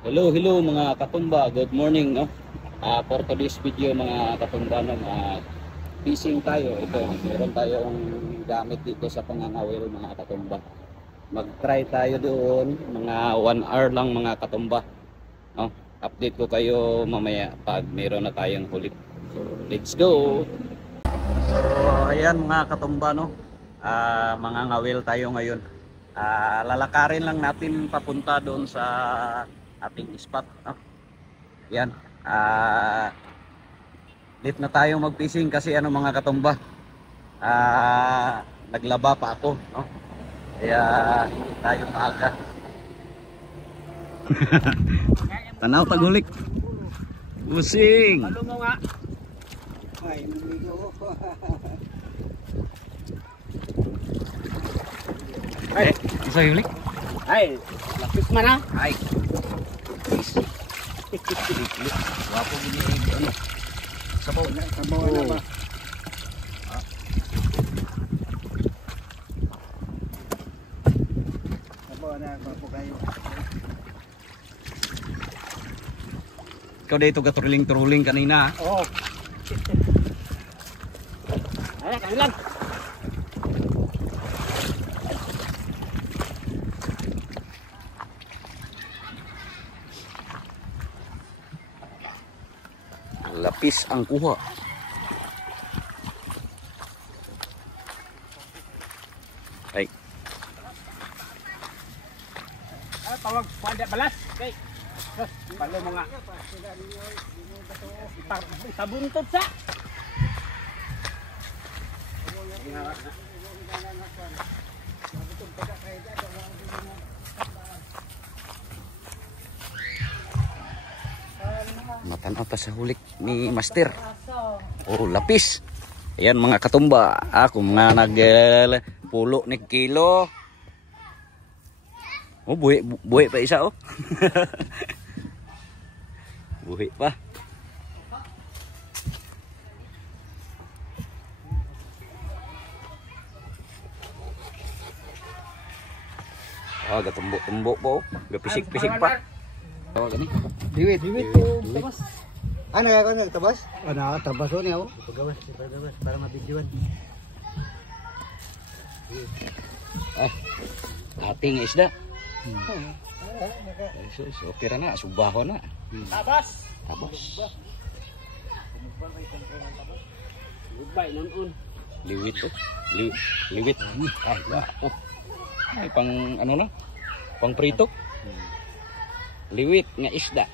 Hello mga katumba, good morning no. For today's video mga katumba no, fishing tayo. Ito, meron tayong gamit dito sa pangangawil mga katumba. Mag-try tayo doon, mga 1 hour lang mga katumba. No? Update ko kayo mamaya pag meron na tayong huli. So, let's go. So, ayan mga katumba no. Mangangawil tayo ngayon. Lalakarin lang natin papunta doon sa ating spot no? Yan, late na tayo mag-fishing kasi ano mga katumba, naglaba pa ako no? Kaya hindi tayo maaga. Tanaw tagulik busing ay isa yulik Ay, lapis man ha. ay wapo gini ano sabaw na ba Sabaw na po kayo. ikaw dito gaturuling kanina Oo. Ay, kami lang. lapis ang kuha. Ay. Ay, tawag pada balas. Okay. Palo mga. Tabuntot sa. Matanaw pa sa hulik ni Master. Oh, lapis. Ayan mga katumba. Ako mga nagpulo ni kilo. Oh, buhi pa isa oh. Buhi pa. Gatumbok-tumbok po. Gapisik-pisik pa. Oh, gani. Diwit to tabas. Ano ka nagtabas? Ano ka tabas ni ako? Pagawas para mabidyoan. Ating isda. So, okay na, subaho na. Tabas. Goodbye noon. Liwit oh. Liwit. Oh. Ay pang ano na? Pang prito. Liwit nga isda.